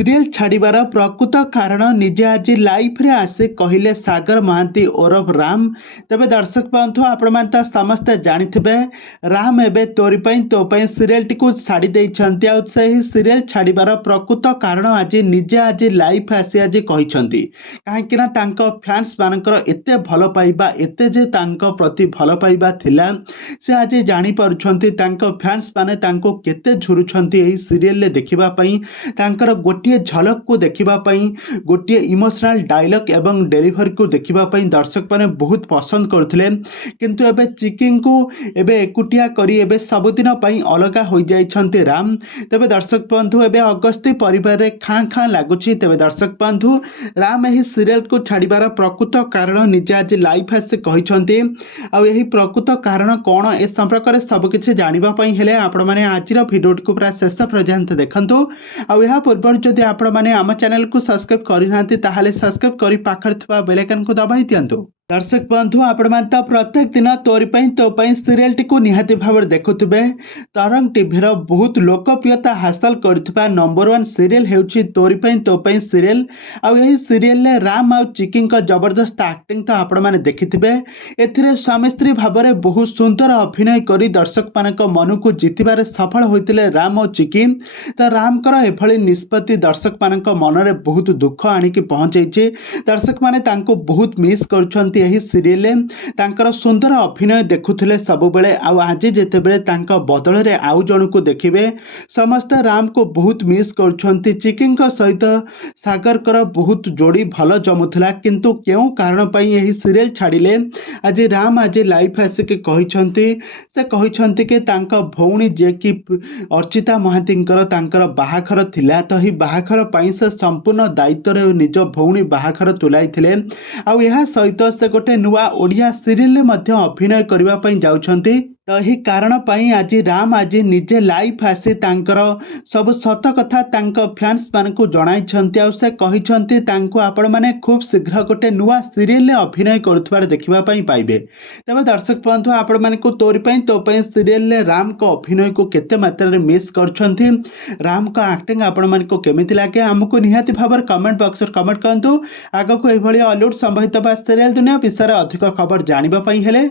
Serial छाड़िबार प्रकृत कारण निजे आज लाइफ रे आसे कहले सागर महांती ओरफ राम। तेबे दर्शक बंधु आपण तो समस्ते जानिथिबे राम एबे तोरी पई तो पई सीरियल टी को छाड़ी देइछंती। आ सही सीरियल छाड़िबार प्रकृत कारण आज निजे आज लाइफ आसी आज कहिसंती। काहेकि ना तांको फैंस मानकर एते भलो पाइबा एते जे तांको प्रति भलो पाइबा थिला से आज जानि पारुछंती। तांको फैंस माने तांको केते झुरुछंती एही सीरियल ले देखिबा पई तांकर गोटे झलक को देखापी गोटे इमोशनल डायलॉग एवं डेलीवरी को देखापी दर्शक मैंने बहुत पसंद करते। किंतु एबे चिकिंग को एबे एकुटिया करी एबे सबुदिन अलगा हो जाइछंती राम। तेबे दर्शक बंधु एबे अगस्ती परिवार खाँ खाँ लगुच। तेबे दर्शक बंधु राम यही सीरियल को छाड़िबार प्रकृत कारण निजे आज लाइफ आसे कहते। आई प्रकृत कारण कौन ए संपर्क में सबकि जानापी हेले आपण मैंने आज भिडियो को पूरा शेष पर्यंत देखंतु। आ पूर्व जदि आपण मैंने आम चैनल को सब्सक्राइब करना ताहले सब्सक्राइब कर पाखर थिबा बेल आइकन को दबाई दियंतु। दर्शक बंधु आपण मान तो प्रत्येक दिन तोरी पई तो पई सीरियल टी को निहाती भाव देखुथिबे। तरंग टीवी रो बहुत लोकप्रियता हासिल करथिबा नंबर 1 सीरियल हेउची तोरी पई तो पई सीरियल। आ यही सीरियल ले राम आ चिकिंग का जबरदस्त एक्टिंग तो आपण माने देखिथिबे। एथिरे स्वामी स्त्री भाव में बहुत सुंदर अभिनय करी दर्शक मानक मन को जितिबारे सफल होइतिले राम और चिकी। तो राम कर एभली निष्पत्ति दर्शक मानक मन में बहुत दुख आनिकी पहुंचाइछि। दर्शक माने तांको बहुत मिस करुछंती यही सीरियल तांकर सुंदर अभिनय देखुथिले सबुबेले। आज जेतेबेले तांका बदल रे आउ जण को देखिबे समस्त राम को बहुत मिस करुछंती। चिकिंग का सहित सागर कर बहुत जोड़ी भल जमुथिला किंतु केउ कारण पई यही सीरियल छाड़िले। आज राम आज लाइफ आसिक कहिछंती से कहिछंती के तांका भौणी जे कि अर्चिता महांतींकर तांकर बाहाघर थिला। तो ही बाहाघर पई से संपूर्ण दायित्व रे निज भौणी बाहाघर तुलाइथिले। आ यह सहित से गोटे नुआ ओडिया सीरियल में मध्य अभिनय करबा पई जाउछंती। तो यही कारण पई आज राम आज निजे लाइफ आसी तांकर सब सत कथा तांको फैंस मान को जणाइछंती। आ से कहिछंती तांको आपण माने खूब शीघ्र गोटे नुआ सीरियल में अभिनय करथबार देखिबा पई पाइबे। तबे दर्शक बंधु आपण मान को तोरी पई तो पई सीरियल में राम को अभिनय को केते मात्रा रे मिस करछंती। राम का एक्टिंग आपण मान को केमिति लागे हमको निहाती भाबर कमेंट बॉक्स रे कमेंट करंतु। आगो को एभली हॉलीवुड संबंधित बा सीरियल दुनिया विषय अधिक खबर जानिबा पई हेले